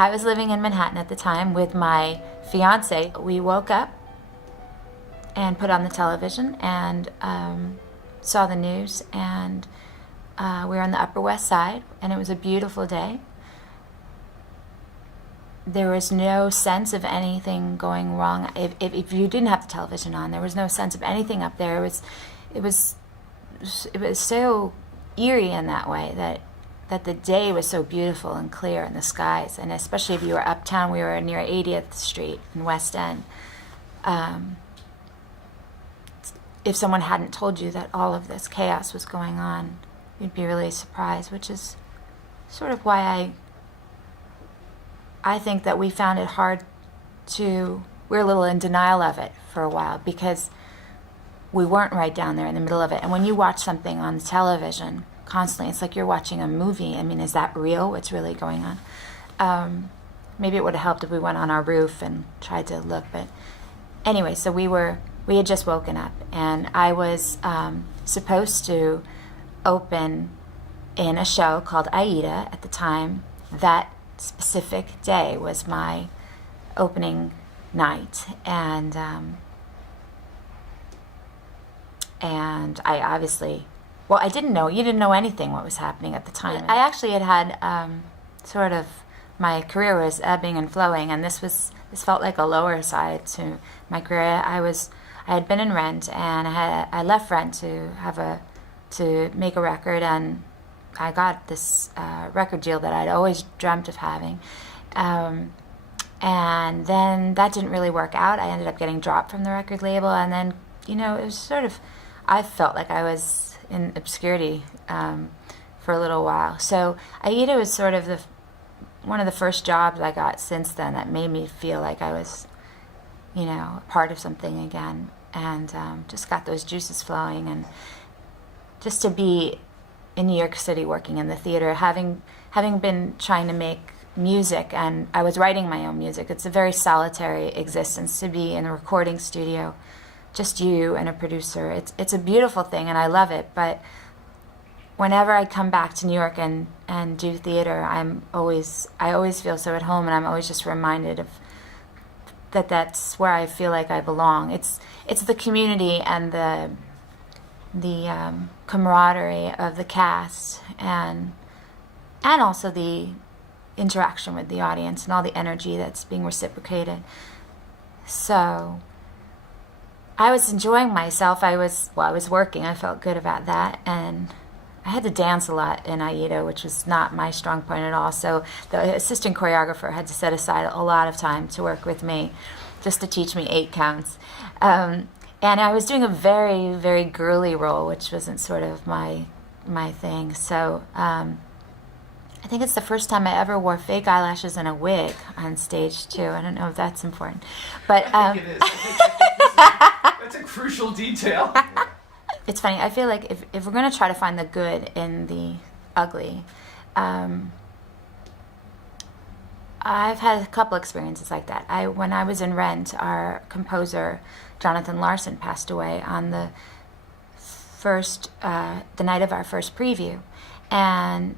I was living in Manhattan at the time with my fiance. We woke up and put on the television and saw the news, and we were on the Upper West Side, and it was a beautiful day. There was no sense of anything going wrong. If you didn't have the television on, there was no sense of anything up there. It was so eerie in that way, that the day was so beautiful and clear in the skies, and especially if you were uptown. We were near 80th Street in West End. If someone hadn't told you that all of this chaos was going on, you'd be really surprised, which is sort of why I think that we found it hard we're a little in denial of it for a while, because we weren't right down there in the middle of it. And when you watch something on television constantly, it's like you're watching a movie. I mean, is that real? What's really going on? Maybe it would have helped if we went on our roof and tried to look. But anyway, so we had just woken up, and I was supposed to open in a show called Aida at the time. That specific day was my opening night, and I obviously, I didn't know. You didn't know anything what was happening at the time. I actually had sort of, my career was ebbing and flowing, and this felt like a lower side to my career. I had been in Rent, and I left Rent to make a record, and I got this record deal that I'd always dreamt of having. And then that didn't really work out. I ended up getting dropped from the record label, and then, it was sort of, I felt like I was in obscurity for a little while. So Aida was sort of one of the first jobs I got since then that made me feel like I was, a part of something again, and just got those juices flowing. And just to be in New York City working in the theater, having been trying to make music, and I was writing my own music. It's a very solitary existence to be in a recording studio, just you and a producer. It's a beautiful thing, and I love it. But whenever I come back to New York and do theater, I always feel so at home, and I'm always just reminded of that's where I feel like I belong. It's the community and the camaraderie of the cast, and also the interaction with the audience and all the energy that's being reciprocated. So I was enjoying myself. I was working. I felt good about that, and I had to dance a lot in Aida, which was not my strong point at all. So the assistant choreographer had to set aside a lot of time to work with me, just to teach me 8 counts. And I was doing a very, very girly role, which wasn't sort of my thing. So I think it's the first time I ever wore fake eyelashes and a wig on stage too. I don't know if that's important, but I think it is. That's a crucial detail. It's funny. I feel like if we're going to try to find the good in the ugly, I've had a couple experiences like that. When I was in Rent, our composer Jonathan Larson passed away on the night of our first preview, and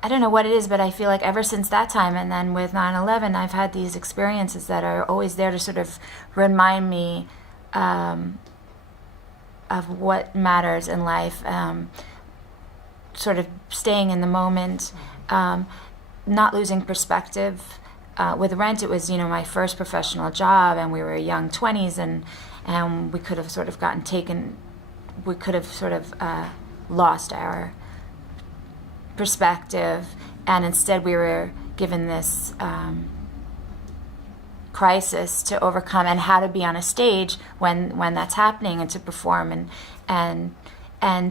I don't know what it is, but I feel like ever since that time, and then with 9/11, I've had these experiences that are always there to sort of remind me of what matters in life, sort of staying in the moment, not losing perspective. With Rent, it was, my first professional job, and we were young 20s, and we could have sort of lost our perspective, and instead we were given this crisis to overcome, and how to be on a stage when that's happening, and to perform, and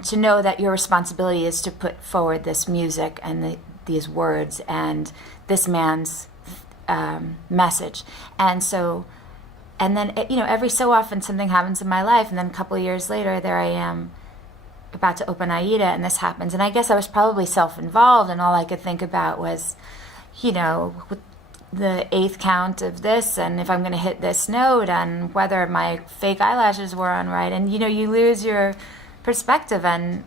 to know that your responsibility is to put forward this music and these words and this man's message. And then every so often something happens in my life, and then a couple of years later there I am about to open Aida, and this happens. And I guess I was probably self-involved, and all I could think about was, with the 8th count of this, and if I'm going to hit this note, and whether my fake eyelashes were on right. And you lose your perspective, and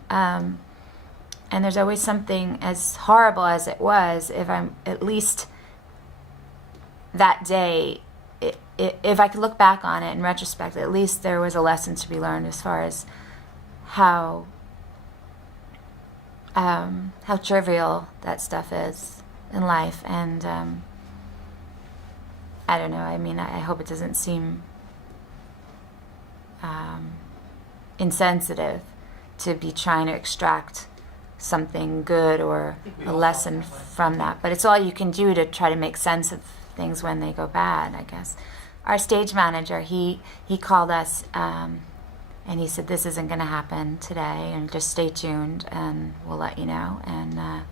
and there's always something, as horrible as it was, if I'm at least that day, if I could look back on it in retrospect, at least there was a lesson to be learned as far as how trivial that stuff is in life. And I don't know, I mean, I hope it doesn't seem insensitive to be trying to extract something good or a lesson from that. But it's all you can do to try to make sense of things when they go bad, I guess. Our stage manager, he called us and he said, this isn't going to happen today, and just stay tuned and we'll let you know. And my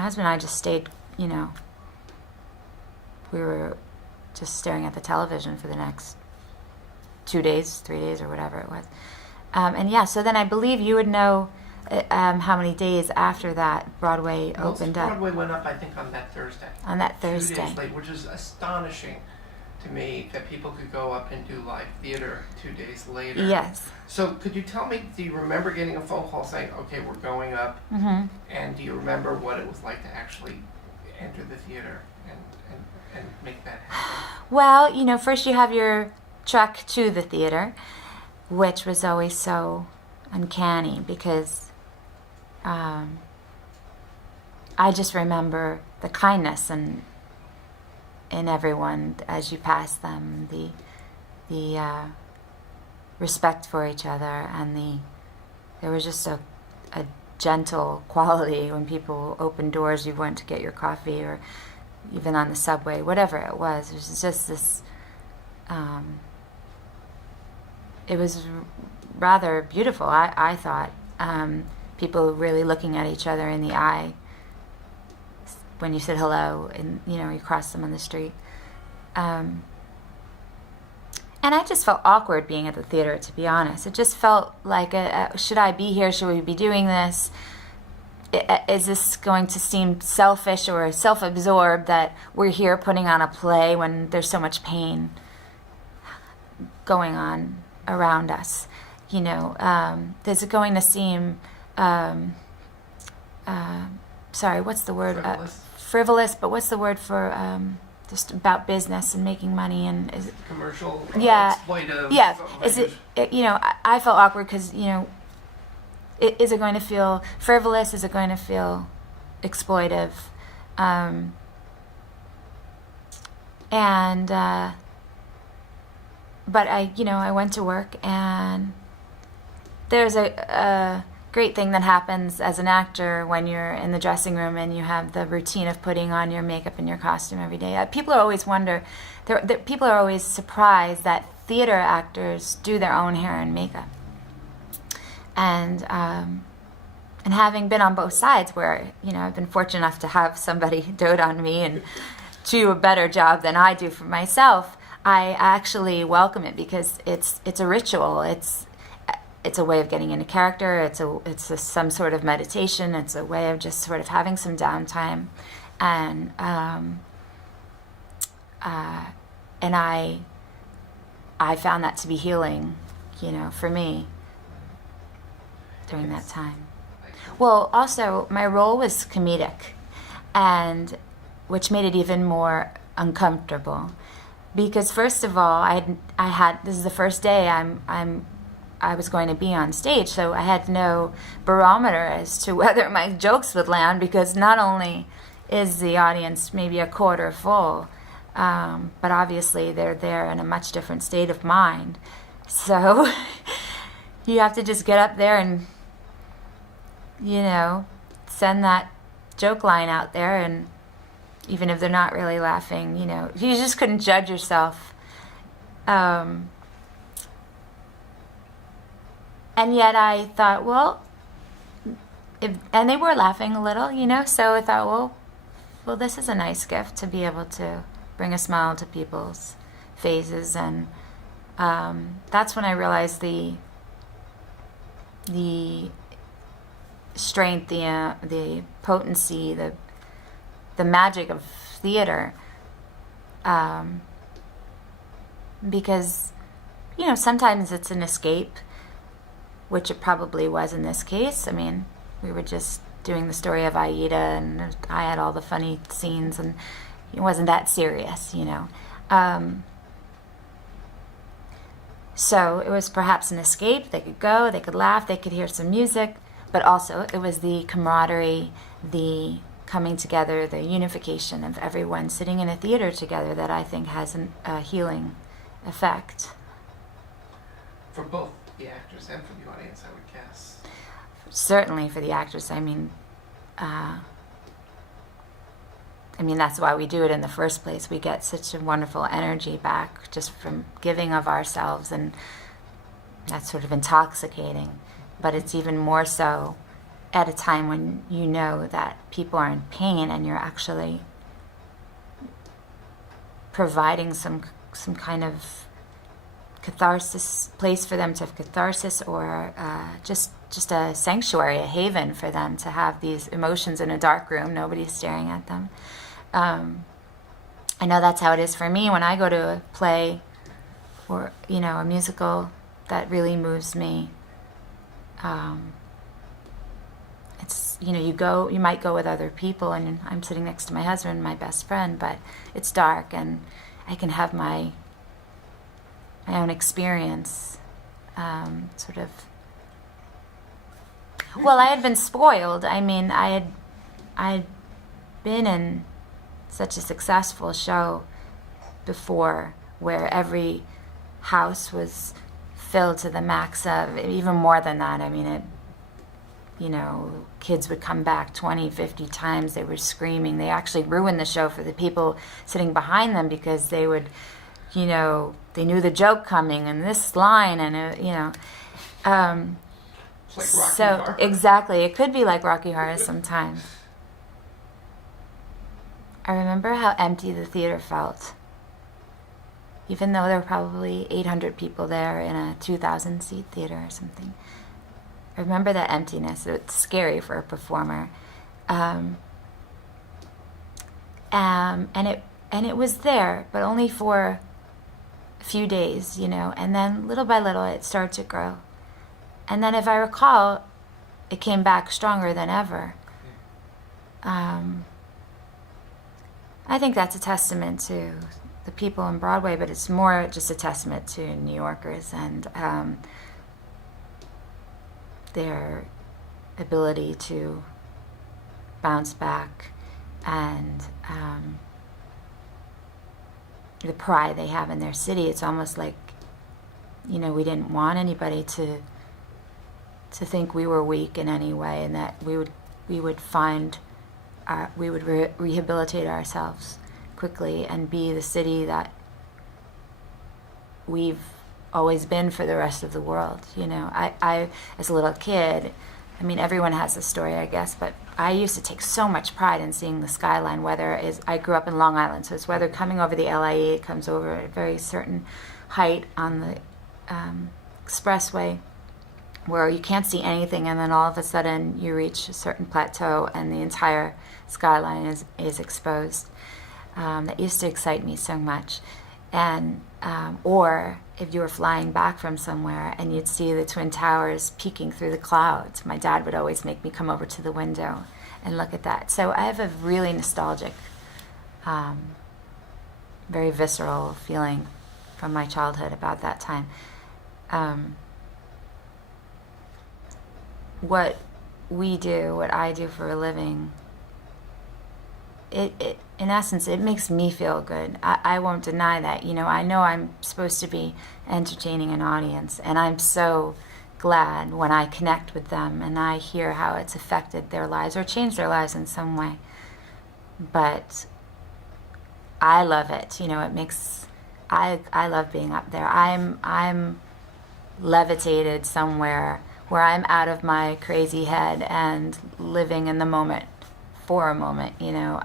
husband and I just stayed, we were just staring at the television for the next 2 days, 3 days, or whatever it was. So then I believe you would know how many days after that Broadway opened up. Broadway went up, I think, on that Thursday. On that Thursday. 2 days late, which is astonishing to me that people could go up and do live theater 2 days later. Yes. So could you tell me, do you remember getting a phone call saying, okay, we're going up? Mm-hmm. And do you remember what it was like to actually enter the theater and make that happen? Well, first you have your trek to the theater, which was always so uncanny because I just remember the kindness in everyone as you pass them, the respect for each other, and there was just a gentle quality when people opened doors. You went to get your coffee, or even on the subway, whatever it was just this. It was rather beautiful, I thought. People really looking at each other in the eye when you said hello and, you crossed them on the street. And I just felt awkward being at the theater, to be honest. It just felt like, should I be here? Should we be doing this? Is this going to seem selfish or self-absorbed that we're here putting on a play when there's so much pain going on around us? Is it going to seem, sorry, what's the word? Frivolous, but what's the word for just about business and making money? And is it commercial? Yeah, Exploitive? yeah. Is it? I felt awkward because is it going to feel frivolous? Is it going to feel exploitive? But I went to work, and there's a great thing that happens as an actor when you're in the dressing room and you have the routine of putting on your makeup and your costume every day. People always people are always surprised that theater actors do their own hair and makeup. And having been on both sides, where I've been fortunate enough to have somebody dote on me and do a better job than I do for myself, I actually welcome it because it's a ritual. It's a way of getting into character. It's some sort of meditation. It's a way of just sort of having some downtime, and I found that to be healing, for me during that time. Well, also my role was comedic, and which made it even more uncomfortable, because first of all, this is the first day I was going to be on stage, so I had no barometer as to whether my jokes would land, because not only is the audience maybe a quarter full, but obviously they're there in a much different state of mind. So you have to just get up there and, send that joke line out there, and even if they're not really laughing, you just couldn't judge yourself. And yet I thought, well, and they were laughing a little, so I thought, well, this is a nice gift to be able to bring a smile to people's faces. And that's when I realized the strength, the potency, the magic of theater. Because, sometimes it's an escape. which it probably was in this case. I mean, we were just doing the story of Aida, and I had all the funny scenes, and it wasn't that serious, you know. So it was perhaps an escape. They could go, they could laugh, they could hear some music, but also it was the camaraderie, the coming together, the unification of everyone sitting in a theater together that I think has a healing effect. For both the actors and for the audience, I would guess. Certainly for the actors. I mean, that's why we do it in the first place. We get such a wonderful energy back just from giving of ourselves, and that's sort of intoxicating. But it's even more so at a time when you know that people are in pain, and you're actually providing some kind of catharsis, place for them to have catharsis, or just a sanctuary, a haven for them to have these emotions in a dark room. Nobody's staring at them. I know that's how it is for me when I go to a play or, you know, a musical that really moves me. It's, you know, you might go with other people, and I'm sitting next to my husband, my best friend, but it's dark, and I can have my own experience, sort of. Well, I had been spoiled. I mean, I had been in such a successful show before, where every house was filled to the max of, even more than that. I mean, it, you know, kids would come back 20, 50 times. They were screaming. They actually ruined the show for the people sitting behind them, because they would, you know, they knew the joke coming and this line, and you know. It's like Rocky So Horror. exactly, it could be like Rocky Horror sometimes. I remember how empty the theater felt, even though there were probably 800 people there in a 2,000-seat theater or something. I remember that emptiness. It's scary for a performer, and it was there, but only for a few days, you know. And then little by little, it started to grow. And then, if I recall, it came back stronger than ever. I think that's a testament to the people in Broadway, but it's more just a testament to New Yorkers and their ability to bounce back, and the pride they have in their city. It's almost like, you know, we didn't want anybody to think we were weak in any way, and that we would find we would rehabilitate ourselves quickly and be the city that we've always been for the rest of the world. You know, I as a little kid, I mean, everyone has this story, I guess, but I used to take so much pride in seeing the skyline. I grew up in Long Island, so it's whether coming over the LIE, it comes over at a very certain height on the expressway, where you can't see anything, and then all of a sudden you reach a certain plateau and the entire skyline is exposed. That used to excite me so much. And or if you were flying back from somewhere and you'd see the Twin Towers peeking through the clouds, my dad would always make me come over to the window and look at that. So I have a really nostalgic, very visceral feeling from my childhood about that time. What we do, what I do for a living, it in essence, it makes me feel good. I won't deny that. You know I'm supposed to be entertaining an audience, and I'm so glad when I connect with them and I hear how it's affected their lives or changed their lives in some way. But I love it. You know, it makes I love being up there. I'm levitated somewhere where I'm out of my crazy head and living in the moment for a moment, you know.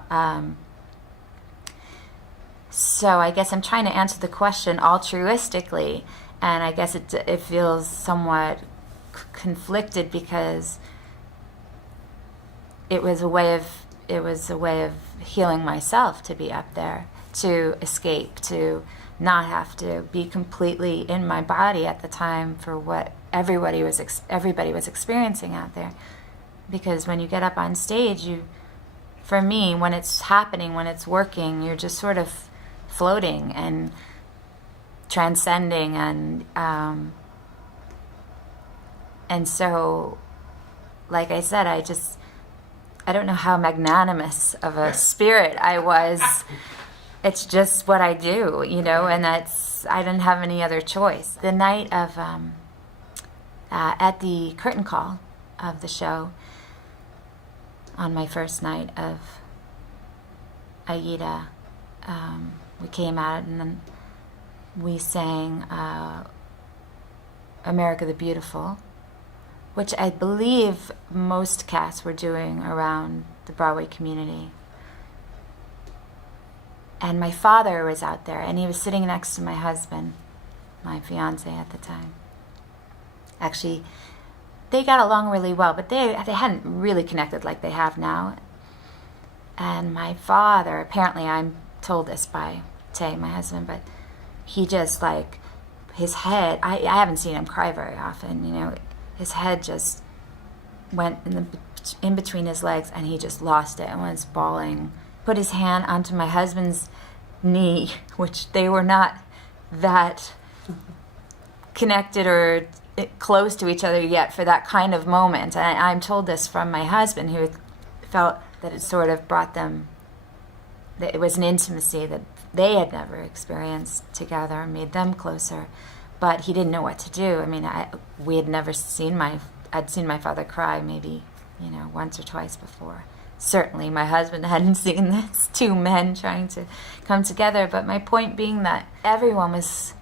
So I guess I'm trying to answer the question altruistically, and I guess it feels somewhat conflicted, because it was a way of healing myself to be up there, to escape, to not have to be completely in my body at the time for what everybody was experiencing out there. Because when you get up on stage, for me, when it's happening, when it's working, you're just sort of floating and transcending, and so, like I said, I don't know how magnanimous of a spirit I was. It's just what I do, and I didn't have any other choice. The night of, at the curtain call of the show, on my first night of Aida, we came out and then we sang America the Beautiful, which I believe most casts were doing around the Broadway community. And my father was out there, and he was sitting next to my husband, my fiance at the time. Actually, they got along really well, but they hadn't really connected like they have now. And my father, apparently I'm told this by Tay, my husband, but he just, like, his head, I haven't seen him cry very often, his head just went in between his legs, and he just lost it and was bawling. Put his hand onto my husband's knee, which they were not that connected or close to each other yet for that kind of moment. And I'm told this from my husband, who felt that it sort of brought them, that it was an intimacy that they had never experienced together, made them closer. But he didn't know what to do. I mean, we had never I'd seen my father cry maybe, once or twice before. Certainly my husband hadn't seen this, two men trying to come together. But my point being that everyone was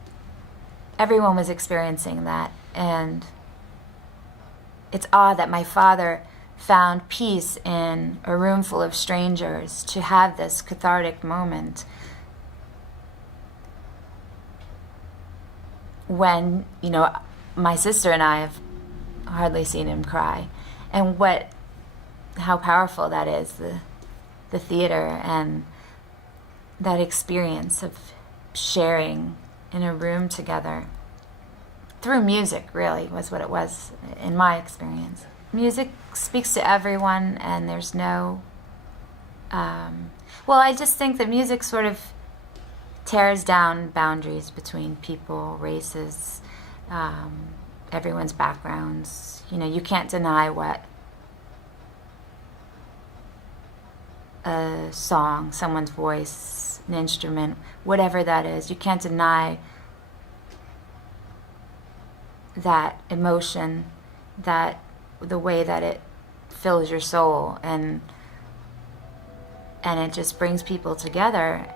experiencing that. And it's odd that my father found peace in a room full of strangers to have this cathartic moment when, my sister and I have hardly seen him cry. And how powerful that is, the theater and that experience of sharing in a room together. Through music, really, was what it was in my experience. Music speaks to everyone, and there's no... I just think that music sort of tears down boundaries between people, races, everyone's backgrounds. You can't deny what a song, someone's voice, an instrument, whatever that is, you can't deny that emotion, that the way that it fills your soul, and it just brings people together.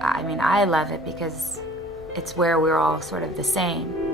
I mean, I love it because it's where we're all sort of the same.